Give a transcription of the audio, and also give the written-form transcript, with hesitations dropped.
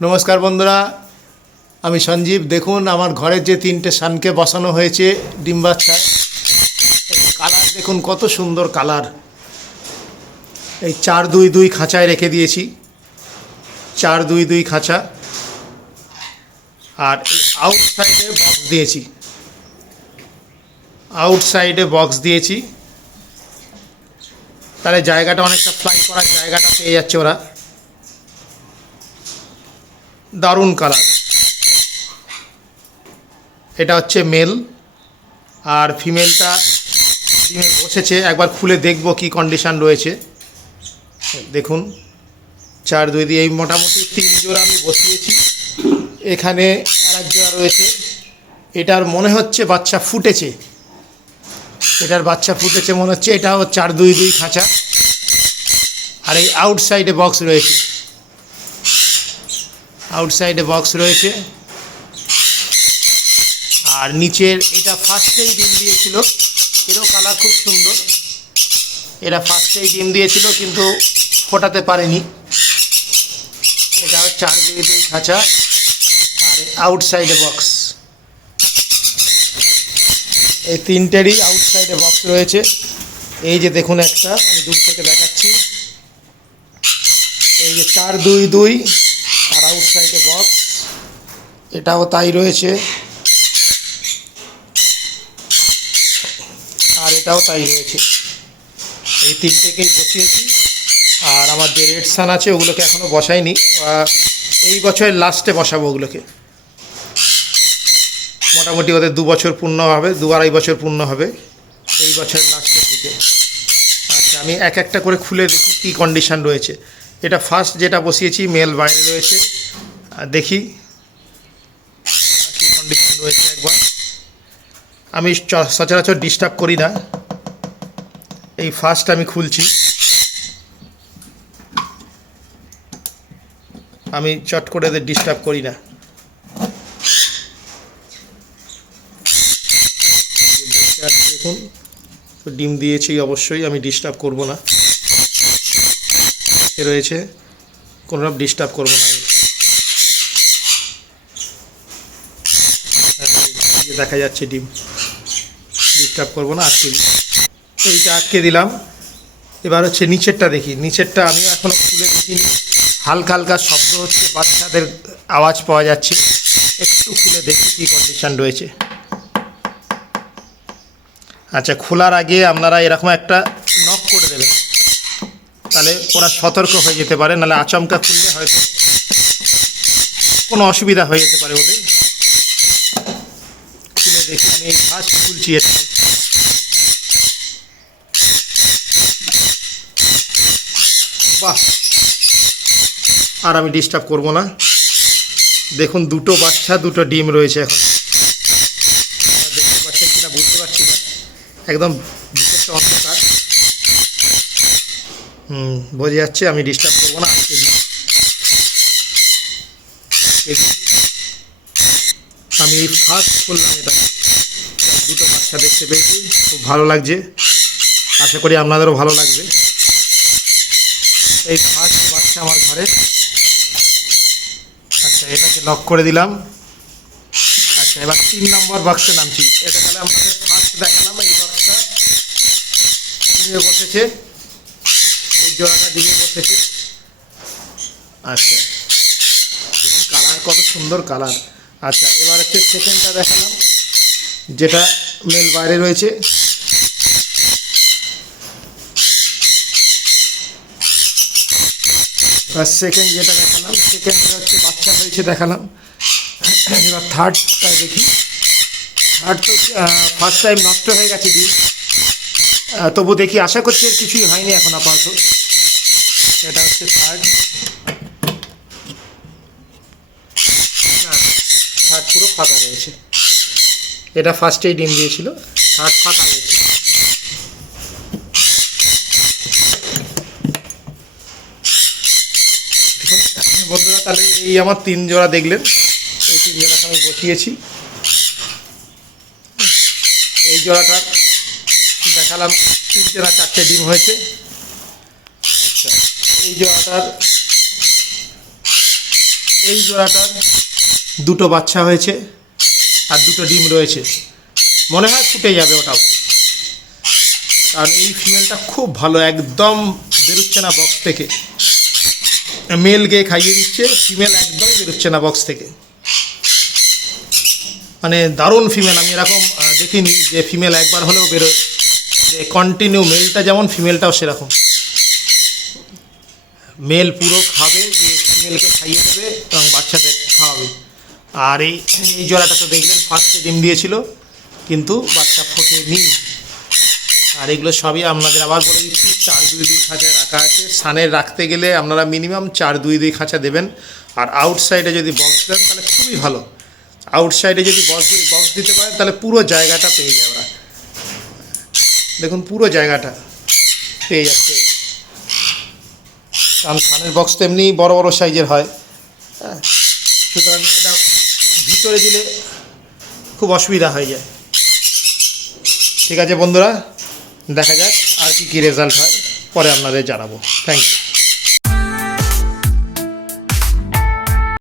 নমস্কার বন্ধুরা, আমি সঞ্জীব। দেখুন আমার ঘরের যে তিনটে সানকে বসানো হয়েছে ডিম বাচ্চায়, এই কালার দেখুন কত সুন্দর কালার। এই 4-2-2 খাঁচায় রেখে দিয়েছি, 4-2-2 খাঁচা। আর এই আউটসাইডে বক্স দিয়েছি, তাহলে জায়গাটা অনেকটা ফ্লাই করার জায়গাটা পেয়ে যাচ্ছে ওরা। দারুণ কালার। এটা হচ্ছে মেল, আর ফিমেলটা ডিমে বসেছে। একবার খুলে দেখব কি কন্ডিশান রয়েছে। দেখুন 4-2-2 এই মোটামুটি 3 জোড়া আমি বসিয়েছি। এখানে আরেক জোড়া রয়েছে, এটার মনে হচ্ছে বাচ্চা ফুটেছে, মনে হচ্ছে। এটাও 4-2-2 খাঁচা। আর এই আউটসাইডে বক্স রয়েছে। আর নিচের এটা ফার্স্টেই ডিম দিয়েছিল, এরও কালার খুব সুন্দর। এরা ফার্স্টেই ডিম দিয়েছিল কিন্তু ফোটাতে পারেনি। এটা 4-2-2 খাঁচা আর আউটসাইডে বক্স। এই তিনটেরই আউটসাইডে বক্স রয়েছে। এই যে দেখুন, একটা আমি দূর থেকে দেখাচ্ছি। এই যে 4-2-2 আর আউটসাইডে বক্স, এটাও তাই রয়েছে। আর এটাও তাই রয়েছে। এই তিনটেকেই বসিয়েছি। আর আমার যে রেড সান আছে ওগুলোকে এখনও বসাইনি, এই বছরের লাস্টে বসাবো ওগুলোকে। মোটামুটি ওদের 2 বছর পূর্ণ হবে, 2-2.5 বছর পূর্ণ হবে এই বছরের লাস্টের দিকে। আচ্ছা, আমি এক একটা করে খুলে দেখি কী কন্ডিশান রয়েছে। এটা ফার্স্ট যেটা বসিয়েছি, মেল বাইরে রয়েছে। দেখি কী কন্ডিশান রয়েছে একবার। আমি সচরাচর ডিস্টার্ব করি না। এই ফার্স্ট আমি খুলছি। আমি চট করে এদের ডিস্টার্ব করি না। দেখুন ডিম দিয়েছি, অবশ্যই আমি ডিস্টার্ব করব না। রয়েছে, কোনো রকম ডিস্টার্ব করবো না আমি। দেখা যাচ্ছে ডিম, ডিস্টার্ব করবো না, আটকে দিই। এইটা আটকে দিলাম। এবার হচ্ছে নিচেরটা দেখি। নিচেরটা আমি এখনও খুলে দেখিনি, হালকা হালকা শব্দ হচ্ছে, বাচ্চাদের আওয়াজ পাওয়া যাচ্ছে। একটু খুলে দেখি কী কন্ডিশান রয়েছে। আচ্ছা, খোলার আগে আপনারা এরকম একটা নক করে দেবেন, তাহলে ওরা সতর্ক হয়ে যেতে পারে। নাহলে আচমকা খুললে হয়তো কোনো অসুবিধা হয়ে যেতে পারে ওদের। খুলে দেখি, আমি এই ফার্স্ট খুলছি এটা। বাহ, আর আমি ডিস্টার্ব করব না। দেখুন, দুটো বাচ্চা, দুটো ডিম রয়েছে। এখন দেখতে পাচ্ছেন কিনা বুঝতে পারছি না, একদম ভিতরটা অন্ধকার। বোঝা যাচ্ছে। আমি ডিস্টার্ব করবো না, আজকে আমি এই ফার্স্ট খুললাম এটা। দুটো বাচ্চা দেখতে পেয়েছি, খুব ভালো লাগছে। আশা করি আপনাদেরও ভালো লাগবে। এই ফার্স্ট বাচ্চা আমার ঘরে। আচ্ছা, এটাকে লক করে দিলাম। আচ্ছা, এবার 3 নম্বর বক্সে নামছি। এটা তাহলে আপনাদের ফার্স্ট দেখালাম। এই বক্সটা ডিমে বসেছে, এই জোড়াটা ডিমে বসেছে। আচ্ছা, কালার কত সুন্দর কালার। আচ্ছা, এবার হচ্ছে সেকেন্ডটা দেখালাম, যেটা মেল বাইরে রয়েছে। আর সেকেন্ড যেটা দেখালাম, সেকেন্ডটা হচ্ছে বাচ্চা হয়েছে দেখালাম। এবার থার্ডটা দেখি। থার্ড তো ফার্স্ট টাইম নষ্ট হয়ে গেছে ডিম, তবু দেখি। আশা করছি আর কিছুই হয়নি এখন আপাতত। এটা হচ্ছে থার্ড। না, থার্ড পুরো ফাঁকা রয়েছে। এটা ফার্স্টেই ডিম দিয়েছিল, থার্ড ফাঁকা রয়েছে। বন্ধুরা, তাহলে এই আমার 3 জোড়া দেখলেন। এই 3 জোড়াকে আমি বসিয়েছি। এই জোড়াটা দেখালাম, 3টে না 4টে ডিম হয়েছে। আচ্ছা, এই জোড়াটার এই জোড়াটার দুটো বাচ্চা হয়েছে আর দুটো ডিম রয়েছে, মনে হয় ফুটে যাবে ওটাও। আর এই ফিমেলটা খুব ভালো, একদম বেরোচ্ছে না বক্স থেকে, মেলকে খাইয়ে দিচ্ছে, ফিমেল একদমই বেরোচ্ছে না বক্স থেকে। মানে দারুণ ফিমেল, আমি এরকম দেখিনি যে ফিমেল একবার হলেও বেরোয়, যে কন্টিনিউ, মেলটা যেমন ফিমেলটাও সেরকম। মেল পুরো খাবে, যে ফিমেলকে খাইয়ে দেবে এবং বাচ্চাদের খাওয়াবে। আর এই এই জোড়াটা তো দেখলেন ফার্স্টে ডিম দিয়েছিল কিন্তু বাচ্চা ফোটেনি। আর এগুলো সবই আপনাদের আবার বলে দিচ্ছি 4-2-2 খাঁচায় রাখা আছে। সানের রাখতে গেলে আপনারা মিনিমাম 4-2-2 খাঁচা দেবেন। আর আউটসাইডে যদি বক্স দেন তাহলে খুবই ভালো। আউটসাইডে যদি বক্স দিতে পারেন তাহলে পুরো জায়গাটা পেয়ে যায় ওরা। দেখুন পুরো জায়গাটা পেয়ে যাচ্ছে, কারণ সানের বক্স তো এমনি বড় বড় সাইজের হয়। হ্যাঁ, সুতরাং এটা ভিতরে দিলে খুব অসুবিধা হয়ে যায়। ঠিক আছে বন্ধুরা, দেখা যাক আর কি রেজাল্ট হয়, পরে আপনাদের জানাবো। Thank you.